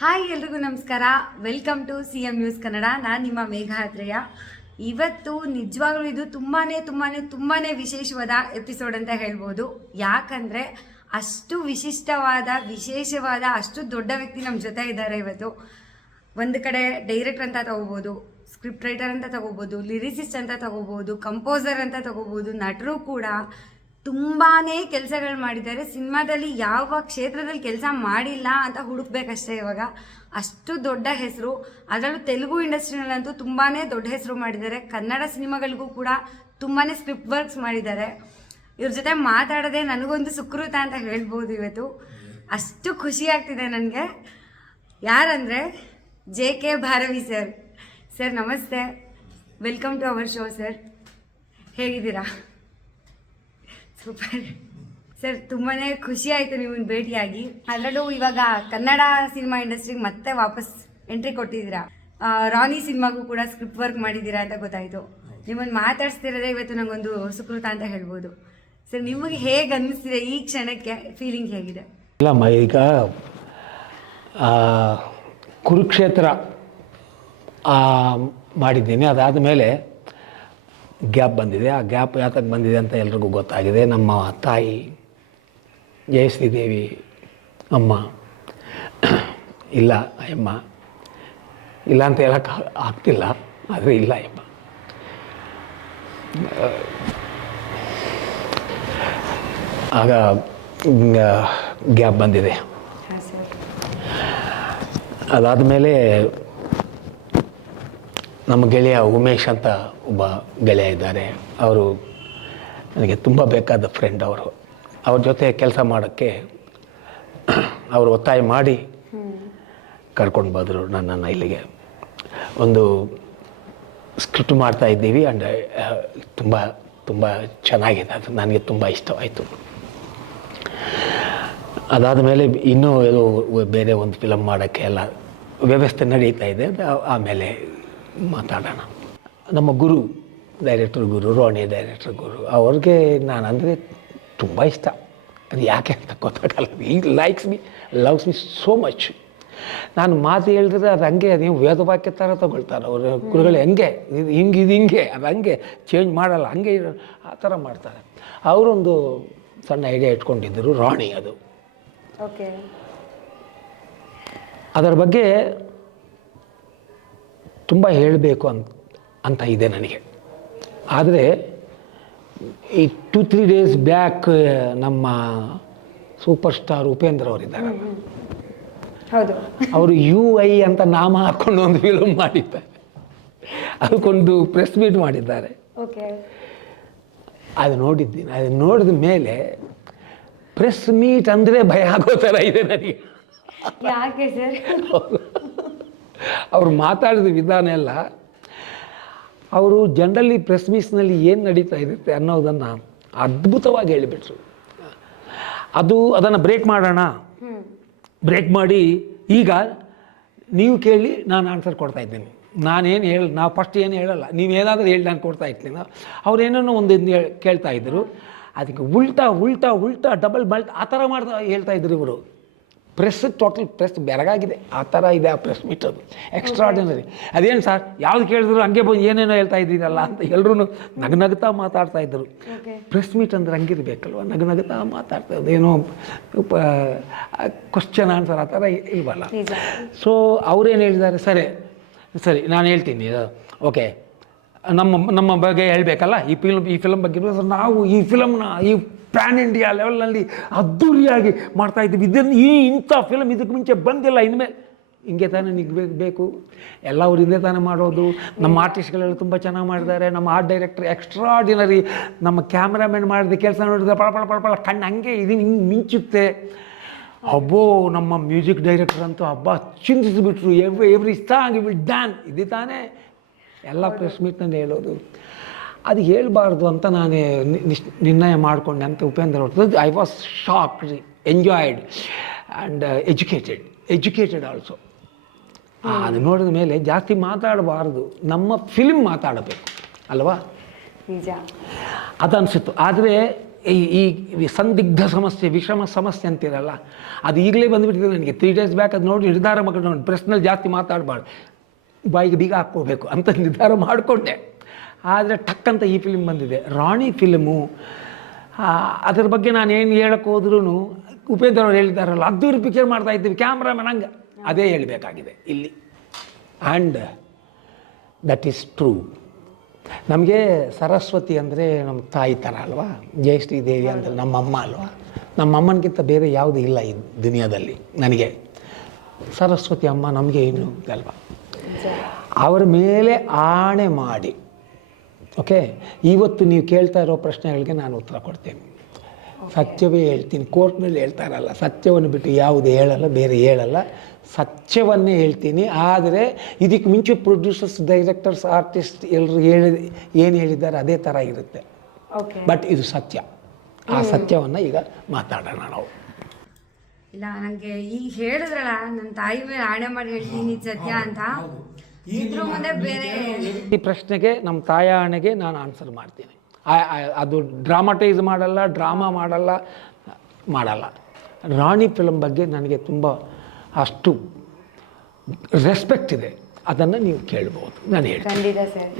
Hi ಎಲ್ರಿಗೂ ನಮಸ್ಕಾರ. Welcome to CM news Kannada. ನಾನು ನಿಮ್ಮ ಮೇಘಾತ್ರೇಯ. ಇವತ್ತು ನಿಜವಾಗ್ಲೂ ಇದು ತುಂಬಾ ವಿಶೇಷವಾದ ಎಪಿಸೋಡ್ ಅಂತ ಹೇಳ್ಬೋದು. ಯಾಕಂದರೆ ಅಷ್ಟು ವಿಶೇಷವಾದ ಅಷ್ಟು ದೊಡ್ಡ ವ್ಯಕ್ತಿ ನಮ್ಮ ಜೊತೆ ಇದ್ದಾರೆ ಇವತ್ತು. ಒಂದು ಕಡೆ ಡೈರೆಕ್ಟರ್ ಅಂತ ತಗೋಬೋದು, ಸ್ಕ್ರಿಪ್ಟ್ ರೈಟರ್ ಅಂತ ತಗೋಬೋದು, ಲಿರಿಸಿಸ್ಟ್ ಅಂತ ತಗೋಬೋದು, ಕಂಪೋಸರ್ ಅಂತ ತಗೋಬೋದು, ನಟರು ಕೂಡ ತುಂಬಾ ಕೆಲಸಗಳು ಮಾಡಿದ್ದಾರೆ. ಸಿನಿಮಾದಲ್ಲಿ ಯಾವ ಕ್ಷೇತ್ರದಲ್ಲಿ ಕೆಲಸ ಮಾಡಿಲ್ಲ ಅಂತ ಹುಡುಕ್ಬೇಕಷ್ಟೇ ಇವಾಗ. ಅಷ್ಟು ದೊಡ್ಡ ಹೆಸರು, ಅದರಲ್ಲೂ ತೆಲುಗು ಇಂಡಸ್ಟ್ರಿನಲ್ಲಂತೂ ತುಂಬಾ ದೊಡ್ಡ ಹೆಸರು ಮಾಡಿದ್ದಾರೆ. ಕನ್ನಡ ಸಿನಿಮಾಗಳಿಗೂ ಕೂಡ ತುಂಬಾ ಸ್ಕ್ರಿಪ್ಟ್ ವರ್ಕ್ಸ್ ಮಾಡಿದ್ದಾರೆ. ಇವ್ರ ಜೊತೆ ಮಾತಾಡೋದೇ ನನಗೊಂದು ಸುಕೃತ ಅಂತ ಹೇಳ್ಬೋದು. ಇವತ್ತು ಅಷ್ಟು ಖುಷಿ ಆಗ್ತಿದೆ ನನಗೆ. ಯಾರಂದರೆ JK ಭಾರವಿ ಸರ್. ಸರ್ ನಮಸ್ತೆ, welcome to our show sir. ಹೇಗಿದ್ದೀರಾ? ಸೂಪರ್ ಸರ್, ತುಂಬಾ ಖುಷಿ ಆಯಿತು ನಿಮ್ಮನ್ನು ಭೇಟಿಯಾಗಿ. ಅದರಲ್ಲೂ ಇವಾಗ ಕನ್ನಡ ಸಿನಿಮಾ ಇಂಡಸ್ಟ್ರಿಗೆ ಮತ್ತೆ ವಾಪಸ್ ಎಂಟ್ರಿ ಕೊಟ್ಟಿದ್ದೀರಾ. ರಾನಿ ಸಿನಿಮಾಗೂ ಕೂಡ ಸ್ಕ್ರಿಪ್ಟ್ ವರ್ಕ್ ಮಾಡಿದ್ದೀರಾ ಅಂತ ಗೊತ್ತಾಯಿತು. ನಿಮ್ಮನ್ನು ಮಾತಾಡಿಸ್ತಿರೋದೇ ಇವತ್ತು ನನಗೊಂದು ಸುಕೃತ ಅಂತ ಹೇಳ್ಬೋದು. ಸರ್, ನಿಮಗೆ ಹೇಗೆ ಅನ್ನಿಸ್ತಿದೆ ಈ ಕ್ಷಣಕ್ಕೆ? ಫೀಲಿಂಗ್ ಹೇಗಿದೆ? ಇಲ್ಲಮ್ಮ, ಈಗ ಕುರುಕ್ಷೇತ್ರ ಮಾಡಿದ್ದೀನಿ. ಅದಾದ ಮೇಲೆ ಗ್ಯಾಪ್ ಬಂದಿದೆ. ಆ ಗ್ಯಾಪ್ ಯಾತಕ್ಕೆ ಬಂದಿದೆ ಅಂತ ಎಲ್ರಿಗೂ ಗೊತ್ತಾಗಿದೆ. ನಮ್ಮ ತಾಯಿ ಜಯಶ್ರೀ ದೇವಿ ಅಮ್ಮ ಇಲ್ಲ, ಅಮ್ಮ ಇಲ್ಲ ಅಂತ ಹೇಳಕ್ಕೆ ಆಗ್ತಿಲ್ಲ, ಆದರೆ ಇಲ್ಲ ಅಮ್ಮ. ಆಗ ಗ್ಯಾಪ್ ಬಂದಿದೆ. ಅದಾದ ಮೇಲೆ ನಮ್ಮ ಗೆಳೆಯ ಉಮೇಶ್ ಅಂತ ಒಬ್ಬ ಗೆಳೆಯ ಇದ್ದಾರೆ. ಅವರು ನನಗೆ ತುಂಬ ಬೇಕಾದ ಫ್ರೆಂಡ್. ಅವ್ರ ಜೊತೆ ಕೆಲಸ ಮಾಡೋಕ್ಕೆ ಅವರು ಒತ್ತಾಯ ಮಾಡಿ ಕರ್ಕೊಂಡು ಬಂದರು ನನ್ನನ್ನು ಇಲ್ಲಿಗೆ. ಒಂದು ಸ್ಕ್ರಿಪ್ಟ್ ಮಾಡ್ತಾ ಇದ್ದೀವಿ. ಆ್ಯಂಡ್ ತುಂಬ ಚೆನ್ನಾಗಿದೆ. ಅದು ನನಗೆ ತುಂಬ ಇಷ್ಟವಾಯಿತು. ಅದಾದ ಮೇಲೆ ಇನ್ನೂ ಏನೋ ಬೇರೆ ಒಂದು ಫಿಲಮ್ ಮಾಡೋಕ್ಕೆ ಎಲ್ಲ ವ್ಯವಸ್ಥೆ ನಡೀತಾ ಇದೆ. ಆಮೇಲೆ ಮಾತಾಡೋಣ. ನಮ್ಮ ಗುರು, ಡೈರೆಕ್ಟರ್ ಗುರು, ರಾಣಿ ಡೈರೆಕ್ಟರ್ ಗುರು, ಅವ್ರಿಗೆ ನಾನು ಅಂದರೆ ತುಂಬ ಇಷ್ಟ. ಅದು ಯಾಕೆ ಅಂತ ಗೊತ್ತಾಗಲ್ಲ. ಈ ಲವ್ಸ್ ಮಿ ಸೋ ಮಚ್. ನಾನು ಮಾತು ಹೇಳಿದ್ರೆ ಅದು ಹಂಗೆ, ನೀವು ವೇದವಾಕ್ಯ ಥರ ತಗೊಳ್ತಾರೆ ಅವರು ಗುರುಗಳು. ಹೆಂಗೆ ಇದು ಹಿಂಗೆ ಅದು ಹಂಗೆ ಚೇಂಜ್ ಮಾಡಲ್ಲ, ಹಂಗೆ ಆ ಥರ ಮಾಡ್ತಾರೆ. ಅವರೊಂದು ಸಣ್ಣ ಐಡಿಯಾ ಇಟ್ಕೊಂಡಿದ್ದರು, ರಾಣಿ. ಅದು ಓಕೆ. ಅದರ ಬಗ್ಗೆ ತುಂಬ ಹೇಳಬೇಕು ಅಂತ ಇದೆ ನನಗೆ. ಆದರೆ ಈ 2-3 ಡೇಸ್ ಬ್ಯಾಕ್ ನಮ್ಮ ಸೂಪರ್ ಸ್ಟಾರ್ ಉಪೇಂದ್ರ ಅವರಿದ್ದಾರೆ. ಹೌದು, ಅವರು UI ಅಂತ ನಾಮ ಹಾಕ್ಕೊಂಡು ಒಂದು ಫಿಲ್ಮ್ ಮಾಡಿದ್ದಾರೆ. ಅದಕ್ಕೊಂದು ಪ್ರೆಸ್ ಮೀಟ್ ಮಾಡಿದ್ದಾರೆ. ಓಕೆ. ಅದು ನೋಡಿದ್ದೀನಿ. ಅದು ನೋಡಿದ ಮೇಲೆ ಪ್ರೆಸ್ ಮೀಟ್ ಅಂದರೆ ಭಯ ಆಗೋ ಥರ ಇದೆ ನನಗೆ. ಯಾಕೆ ಸರ್? ಅವರು ಮಾತಾಡಿದ ವಿಧಾನ ಎಲ್ಲ, ಅವರು ಜನರಲಿ ಪ್ರೆಸ್ ಮೀಟ್ಸ್ನಲ್ಲಿ ಏನು ನಡೀತಾ ಇರುತ್ತೆ ಅನ್ನೋದನ್ನು ಅದ್ಭುತವಾಗಿ ಹೇಳಿಬಿಟ್ರು. ಅದನ್ನು ಬ್ರೇಕ್ ಮಾಡೋಣ, ಬ್ರೇಕ್ ಮಾಡಿ ಈಗ ನೀವು ಕೇಳಿ ನಾನು ಆನ್ಸರ್ ಕೊಡ್ತಾ ಇದ್ದೀನಿ. ನಾವು ಫಸ್ಟ್ ಏನು ಹೇಳಲ್ಲ, ನೀವೇನಾದರೂ ಹೇಳಿ ನಾನು ಕೊಡ್ತಾ ಇರ್ತೀನಿ. ಅವ್ರೇನೇನೋ ಒಂದೊಂದು ಕೇಳ್ತಾ ಇದ್ದರು. ಅದಕ್ಕೆ ಉಲ್ಟಾ ಡಬಲ್ ಬಲ್ಟ್ ಆ ಥರ ಹೇಳ್ತಾಯಿದ್ರು ಇವರು. ಟೋಟಲ್ ಪ್ರೆಸ್ ಬೆರಗಾಗಿದೆ. ಆ ಥರ ಇದೆ ಆ ಪ್ರೆಸ್ ಮೀಟ್. ಅದು ಎಕ್ಸ್ಟ್ರಾರ್ಡಿನರಿ. ಅದೇನು ಸರ್, ಯಾವ್ದು ಕೇಳಿದ್ರು ಹಂಗೆ ಬಂದು ಏನೇನೋ ಹೇಳ್ತಾ ಇದ್ದೀರಲ್ಲ ಅಂತ ಎಲ್ಲರೂ ನಗ್ನಗ್ತಾ ಮಾತಾಡ್ತಾ ಇದ್ದರು. ಪ್ರೆಸ್ ಮೀಟ್ ಅಂದರೆ ಹಂಗಿರ್ಬೇಕಲ್ವ, ನಗ್ನಗ್ತಾ ಮಾತಾಡ್ತಾ ಇದ್ದು, ಏನೋ ಕ್ವಶ್ಚನ್ ಆನ್ಸರ್ ಆ ಥರ ಇಲ್ವಲ್ಲ. ಸೊ ಅವ್ರೇನು ಹೇಳಿದ್ದಾರೆ, ಸರಿ ನಾನು ಹೇಳ್ತೀನಿ. ಓಕೆ, ನಮ್ಮ ಬಗ್ಗೆ ಹೇಳಬೇಕಲ್ಲ, ಈ ಫಿಲಮ್ ಬಗ್ಗೆ. ನಾವು ಈ ಫಿಲಮ್ನ ಈ ಪ್ಯಾನ್ ಇಂಡಿಯಾ ಲೆವೆಲ್ನಲ್ಲಿ ಅದ್ದೂರಿಯಾಗಿ ಮಾಡ್ತಾಯಿದ್ದೀವಿ. ಇಂಥ ಫಿಲಮ್ ಇದಕ್ಕೆ ಮುಂಚೆ ಬಂದಿಲ್ಲ. ಇನ್ಮೇಲೆ ಹಿಂಗೆ ತಾನೇ ನಿಮಗೆ ಬೇಕು, ಎಲ್ಲ ಅವ್ರು ಹಿಂದೆ ತಾನೇ ಮಾಡೋದು. ನಮ್ಮ ಆರ್ಟಿಸ್ಟ್ಗಳೆಲ್ಲ ತುಂಬ ಚೆನ್ನಾಗಿ ಮಾಡಿದ್ದಾರೆ. ನಮ್ಮ ಆರ್ಟ್ ಡೈರೆಕ್ಟರ್ ಎಕ್ಸ್ಟ್ರಾರ್ಡಿನರಿ. ನಮ್ಮ ಕ್ಯಾಮ್ರಾಮನ್ ಮಾಡಿದ ಕೆಲಸ ನೋಡಿದ್ರೆ ಪಳ ಕಣ್ಣು ಹಂಗೆ ಇದು ಹಿಂಗೆ ಮಿಂಚುತ್ತೆ. ಹಬ್ಬೋ, ನಮ್ಮ ಮ್ಯೂಸಿಕ್ ಡೈರೆಕ್ಟರ್ ಅಂತೂ ಹಬ್ಬ ಚಿಂತಿಸಿಬಿಟ್ರು. Every song will dance. ಇದು ತಾನೇ ಎಲ್ಲ ಪ್ರೆಸ್ ಮೀಟ್ನಲ್ಲಿ ಹೇಳೋದು. ಅದು ಹೇಳಬಾರ್ದು ಅಂತ ನಾನು ನಿರ್ಣಯ ಮಾಡಿಕೊಂಡೆ ಅಂತ ಉಪೇಂದ್ರ ಅವರು. I was shocked, enjoyed and educated also. ಅದು ನೋಡಿದ ಮೇಲೆ ಜಾಸ್ತಿ ಮಾತಾಡಬಾರ್ದು, ನಮ್ಮ ಫಿಲ್ಮ್ ಮಾತಾಡಬೇಕು ಅಲ್ವಾ, ನಿಜ ಅದು ಅನಿಸಿತ್ತು. ಆದರೆ ಈ ಸಂದಿಗ್ಧ ಸಮಸ್ಯೆ, ವಿಷಮ ಸಮಸ್ಯೆ ಅಂತಿರಲ್ಲ, ಅದು ಈಗಲೇ ಬಂದುಬಿಟ್ಟಿದೆ ನನಗೆ. 3 days ಬ್ಯಾಕ್ ಅದು ನೋಡಿ ನಿರ್ಧಾರ ಮಾಡಿ, ಪ್ರೆಸ್ನಲ್ಲಿ ಜಾಸ್ತಿ ಮಾತಾಡಬಾರ್ದು, ಬಾಯಿಗೆ ಬೀಗ ಹಾಕ್ಕೋಬೇಕು ಅಂತ ನಿರ್ಧಾರ ಮಾಡಿಕೊಂಡೆ. ಆದರೆ ಟಕ್ಕಂತ ಈ ಫಿಲ್ಮ್ ಬಂದಿದೆ, ರಾಣಿ ಫಿಲ್ಮು. ಅದ್ರ ಬಗ್ಗೆ ನಾನು ಏನು ಹೇಳಕ್ಕೆ ಹೋದ್ರೂ ಉಪೇಂದ್ರ ಅವ್ರು ಹೇಳಿದಾರಲ್ಲ, ಅದ್ದೂರಿ ಪಿಕ್ಚರ್ ಮಾಡ್ತಾಯಿದ್ದೀವಿ ಕ್ಯಾಮ್ರಾಮನ್, ಹಂಗೆ ಅದೇ ಹೇಳಬೇಕಾಗಿದೆ ಇಲ್ಲಿ. And that is true. ನಮಗೆ ಸರಸ್ವತಿ ಅಂದರೆ ನಮ್ಮ ತಾಯಿ ಥರ ಅಲ್ವಾ, ಜಯಶ್ರೀ ದೇವಿ ಅಂದರೆ ನಮ್ಮಮ್ಮ ಅಲ್ವಾ. ನಮ್ಮಮ್ಮನಿಗಿಂತ ಬೇರೆ ಯಾವುದೂ ಇಲ್ಲ ಈ ದುನಿಯಾದಲ್ಲಿ ನನಗೆ. ಸರಸ್ವತಿ ಅಮ್ಮ ನಮಗೆ ಏನು ಅಲ್ವಾ. ಅವರ ಮೇಲೆ ಆಣೆ ಮಾಡಿ, ಓಕೆ, ಇವತ್ತು ನೀವು ಕೇಳ್ತಾ ಇರೋ ಪ್ರಶ್ನೆಗಳಿಗೆ ನಾನು ಉತ್ತರ ಕೊಡ್ತೇನೆ. ಸತ್ಯವೇ ಹೇಳ್ತೀನಿ, ಕೋರ್ಟ್ನಲ್ಲಿ ಹೇಳ್ತಾ ಇರಲ್ಲ, ಸತ್ಯವನ್ನು ಬಿಟ್ಟು ಯಾವುದು ಹೇಳಲ್ಲ, ಬೇರೆ ಹೇಳಲ್ಲ, ಸತ್ಯವನ್ನೇ ಹೇಳ್ತೀನಿ. ಆದರೆ ಇದಕ್ಕೆ ಮುಂಚೆ ಪ್ರೊಡ್ಯೂಸರ್ಸ್, ಡೈರೆಕ್ಟರ್ಸ್, ಆರ್ಟಿಸ್ಟ್ ಎಲ್ಲರೂ ಏನು ಹೇಳಿದ್ದಾರೆ ಅದೇ ಥರ ಇರುತ್ತೆ. ಬಟ್ ಇದು ಸತ್ಯ. ಆ ಸತ್ಯವನ್ನು ಈಗ ಮಾತಾಡೋಣ ನಾವು. ಇಲ್ಲ, ನನಗೆ ಈಗ ಹೇಳಿದ್ರಲ್ಲ, ನನ್ನ ತಾಯಿ ಮೇಲೆ ಆಣೆ ಮಾಡಿ ಹೇಳ್ತೀನಿ ಇದು ಸತ್ಯ ಅಂತ, ಇದ್ರ ಮುಂದೆ ಬೇರೆ ಈ ಪ್ರಶ್ನೆಗೆ ನಮ್ಮ ತಾಯಿ ಆಣೆಗೆ ನಾನು ಆನ್ಸರ್ ಮಾಡ್ತೀನಿ. ಅದು ಡ್ರಾಮಾಟೈಸ್ ಮಾಡಲ್ಲ, ಡ್ರಾಮಾ ಮಾಡಲ್ಲ. ರಾಣಿ ಫಿಲಮ್ ಬಗ್ಗೆ ನನಗೆ ತುಂಬ ಅಷ್ಟು ರೆಸ್ಪೆಕ್ಟ್ ಇದೆ, ಅದನ್ನು ನೀವು ಕೇಳ್ಬೋದು. ನಾನು ಹೇಳ್ತೀನಿ ಖಂಡಿತ ಸರ್.